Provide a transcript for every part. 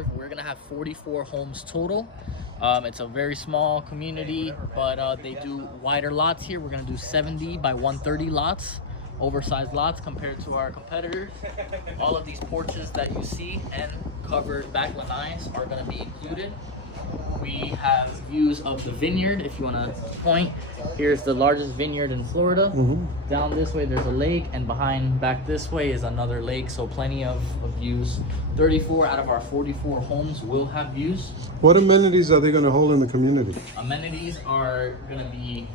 serve. We're gonna have 44 homes total. It's a very small community, but they do wider lots here. We're gonna do 70 by 130 lots, oversized lots compared to our competitors. All of these porches that you see and covered back lanais are gonna be included. We have views of the vineyard. If you want to point, here's the largest vineyard in Florida. Down this way there's a lake, and behind back this way is another lake, so plenty of views. 34 out of our 44 homes will have views. What amenities are they going to hold in the community? Amenities are going to be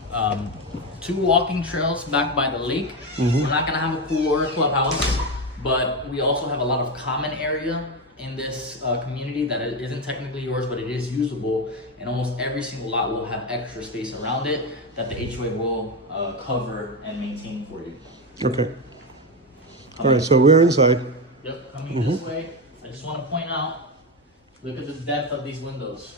2 walking trails back by the lake. We're not going to have a pool or a clubhouse, but we also have a lot of common area in this community that it isn't technically yours, but it is usable, and almost every single lot will have extra space around it that the HOA will cover and maintain for you. Okay. All right, so we're inside. Yep, coming this way, I just want to point out, look at the depth of these windows.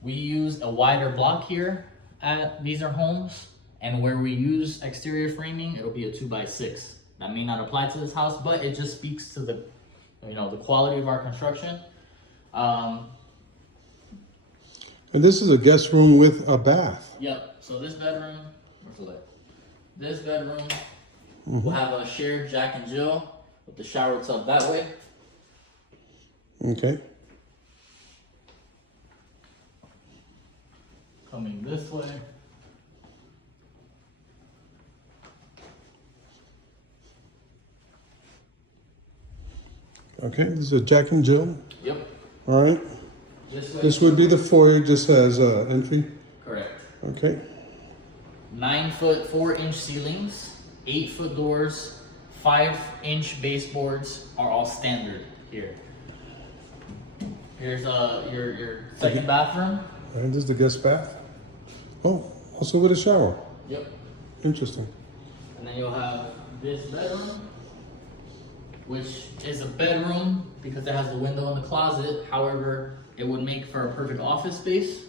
We use a wider block here at these are homes, and where we use exterior framing, it'll be a 2x6. That may not apply to this house, but it just speaks to the the quality of our construction. And this is a guest room with a bath. Yep. So this bedroom, this bedroom will have a shared Jack and Jill with the shower itself that way. Okay. Coming this way. Okay, this is a Jack and Jill. Yep. All right. This would be the foyer, just as entry. Correct. Okay. 9-foot 4-inch ceilings, 8-foot doors, 5-inch baseboards are all standard here. Here's your second bathroom. And this is the guest bath. Oh, also with a shower. Yep. Interesting. And then you'll have this bedroom, which is a bedroom because it has the window and the closet. However, it would make for a perfect office space,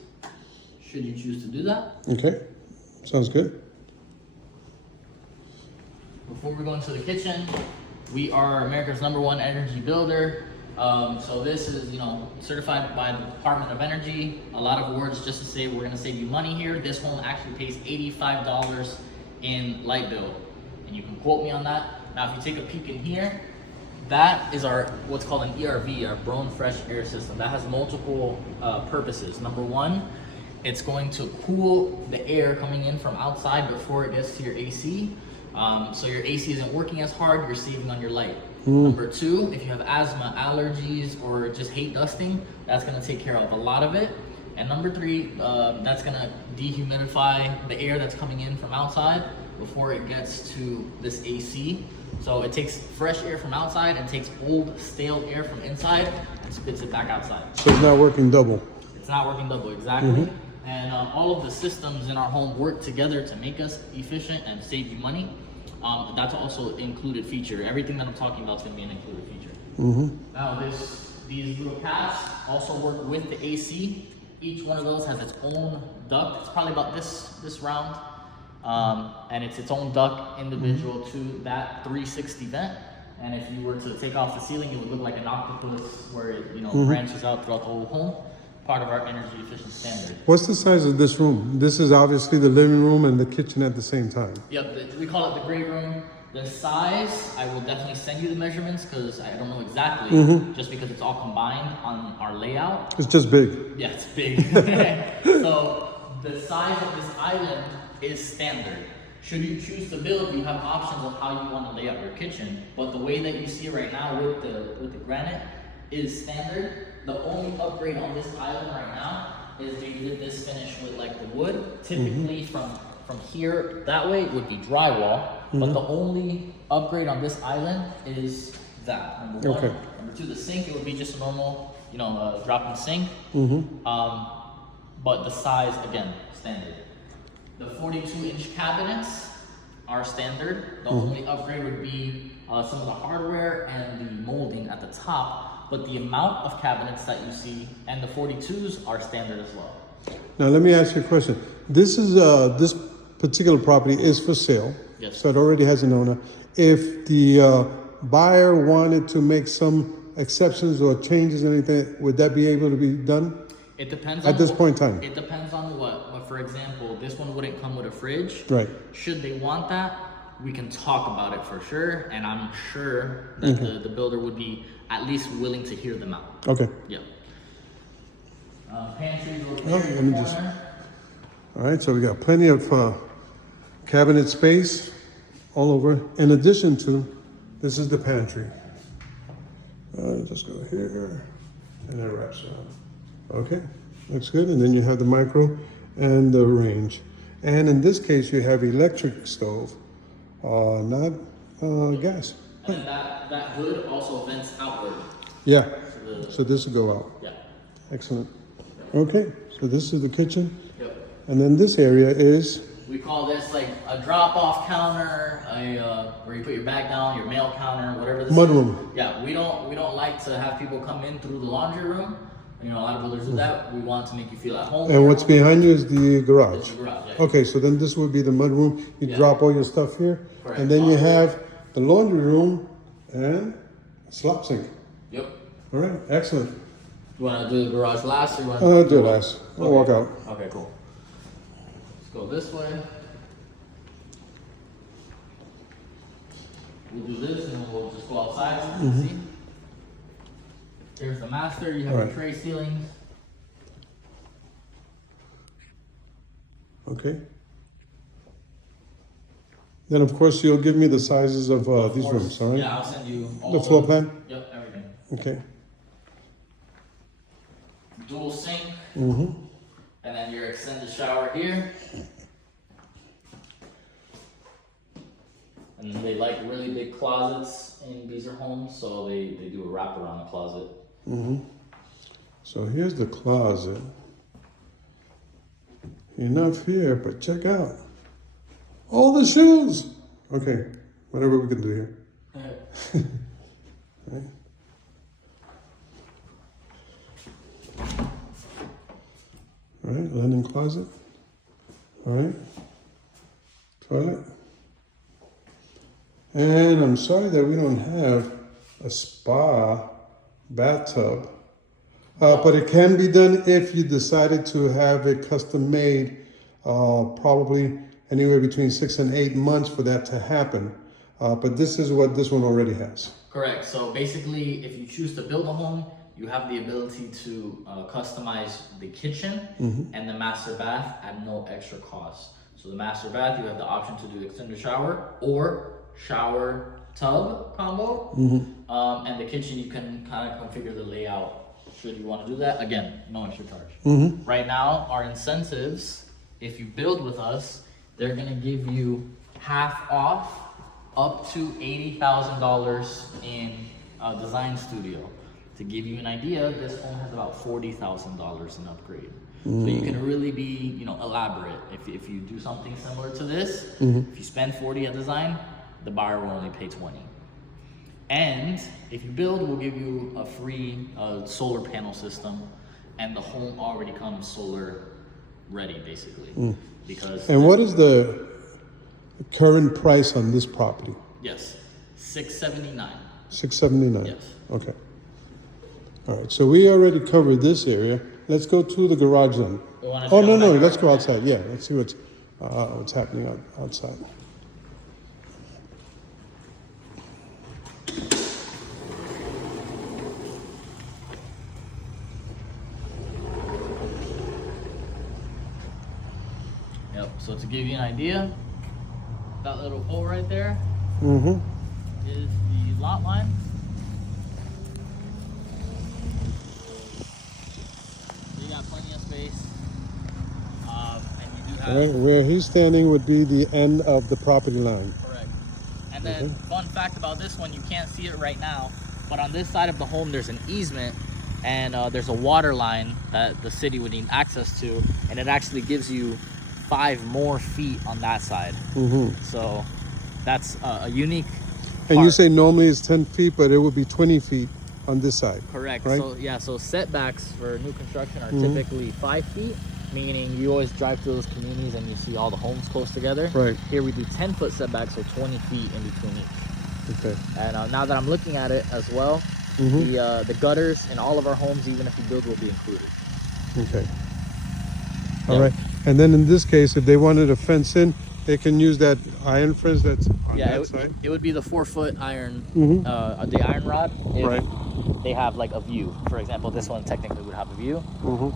should you choose to do that. Okay, sounds good. Before we go into the kitchen, we are America's #1 energy builder. So this is, certified by the Department of Energy. A lot of awards just to say we're gonna save you money here. This home actually pays $85 in light bill, and you can quote me on that. Now, if you take a peek in here, that is our what's called an ERV, our Blown Fresh Air System. That has multiple purposes. Number one, it's going to cool the air coming in from outside before it gets to your AC. So your AC isn't working as hard, you're saving on your light. Number two, if you have asthma, allergies, or just hate dusting, that's gonna take care of a lot of it. And number three, that's gonna dehumidify the air that's coming in from outside before it gets to this AC. So it takes fresh air from outside and takes old, stale air from inside and spits it back outside. So it's not working double. It's not working double, exactly. And all of the systems in our home work together to make us efficient and save you money. That's also included feature. Everything that I'm talking about is going to be an included feature. Now these little caps also work with the AC. Each one of those has its own duct. It's probably about this round. And it's its own duct individual to that 360 vent. And if you were to take off the ceiling, it would look like an octopus where it branches out throughout the whole home. Part of our energy efficient standard. What's the size of this room? This is obviously the living room and the kitchen at the same time. Yep, we call it the great room. The size, I will definitely send you the measurements because I don't know exactly, just because it's all combined on our layout. It's just big. Yeah, it's big. So the size of this island is standard. Should you choose to build, you have options of how you want to lay out your kitchen. But the way that you see it right now with the granite is standard. The only upgrade on this island right now is they did this finish with like the wood. Typically from here that way it would be drywall, but the only upgrade on this island is that. Number one. Okay. Number two, the sink, it would be just a normal, drop-in sink. But the size, again, standard. The 42-inch cabinets are standard. The only upgrade would be some of the hardware and the molding at the top. But the amount of cabinets that you see and the 42s are standard as well. Now let me ask you a question. This is this particular property is for sale. Yes. So it already has an owner. If the buyer wanted to make some exceptions or changes, anything, would that be able to be done It depends at on this point in time? It depends on what. But for example, this one wouldn't come with a fridge. Right. Should they want that, we can talk about it for sure, and I'm sure that the builder would be at least willing to hear them out. Okay. Yeah. Pantries over Oh, here let in me the just- corner. All right, so we got plenty of cabinet space all over. In addition to, this is the pantry. Just go here, and it wraps around. Okay, looks good. And then you have the micro and the range. And in this case, you have electric stove, not gas. And then that hood also vents outward. Yeah, so this will go out. Yeah. Excellent. Okay, so this is the kitchen. Yep. And then this area is, We call this like a drop-off counter, where you put your bag down, your mail counter, whatever this is. Mudroom. Yeah, we don't like to have people come in through the laundry room. You know, a lot of builders do that. We want to make you feel at home. and what's behind you is the It's garage. the garage, yeah. Okay, so then this would be the mudroom. You Yeah. drop all your stuff here. Correct. And then you Laundry. have the laundry room and slop sink. Yep. All right, excellent. You want to do the garage last, or you want Do it last. I'll walk out. Okay, cool. Let's go this way. We'll do this, and then we'll just go outside so you can see. Here's the master. You have Alright. your tray ceilings. Okay. Then of course you'll give me the sizes of these Of course. rooms, all right? Yeah, I'll send you all The floor plan? Yep, everything. Okay. Dual sink, Mm-hmm. and then your extended shower here. And then they like really big closets in Beezer homes, so they do a wrap around the closet. Mm-hmm. So here's the closet. Enough here, but check out all the shoes. Okay, whatever we can do here. Right. All right, linen closet. All right, toilet. And I'm sorry that we don't have a spa bathtub. But it can be done if you decided to have it custom made, probably anywhere between 6 and 8 months for that to happen. But this is what this one already has. Correct. So basically, if you choose to build a home, you have the ability to customize the kitchen and the master bath at no extra cost. So the master bath, you have the option to do extended shower or shower tub combo. And the kitchen, you can kind of configure the layout should you want to do that. Again, no extra charge. Right now, our incentives, if you build with us, they're gonna give you half off up to $80,000 in design studio. To give you an idea, this home has about $40,000 in upgrade. So you can really be, elaborate. If you do something similar to this, if you spend 40 at design, the buyer will only pay 20. And if you build, we'll give you a free solar panel system, and the home already comes solar ready, basically. Because And what is the current price on this property? yes, $679. $679. Yes. Okay. All right. So we already covered this area. Let's go to the garage then. We wanna Oh check no, out no. that Let's go garage? outside. Yeah. Let's see what's happening outside. Yep. So to give you an idea, that little hole right there Mm-hmm. is the lot line. You got plenty of space, and you do have. All right. Where he's standing would be the end of the property line. Correct. And then, fun fact about this one, you can't see it right now, but on this side of the home, there's an easement, and there's a water line that the city would need access to, and it actually gives you 5 more feet on that side. So that's a unique And you part. say normally it's 10 feet, but it would be 20 feet on this side. Correct. Right? So yeah, so setbacks for new construction are typically 5 feet, meaning you always drive through those communities and you see all the homes close together. Right. Here we do 10-foot setbacks, so 20 feet in between each. Okay. And now that I'm looking at it as well, The gutters in all of our homes, even if we build, will be included. Okay. Yeah. All right. And then in this case, if they wanted a fence in, they can use that iron fence that's on that side. It would be the 4-foot iron, Mhm. the iron rod. If Right. they have like a view. For example, this one technically would have a view.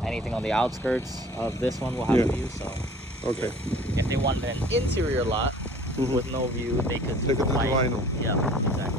Anything on the outskirts of this one will have a view. So, Okay. if they wanted an interior lot with no view, they could Take it to the white. vinyl. Yeah, exactly.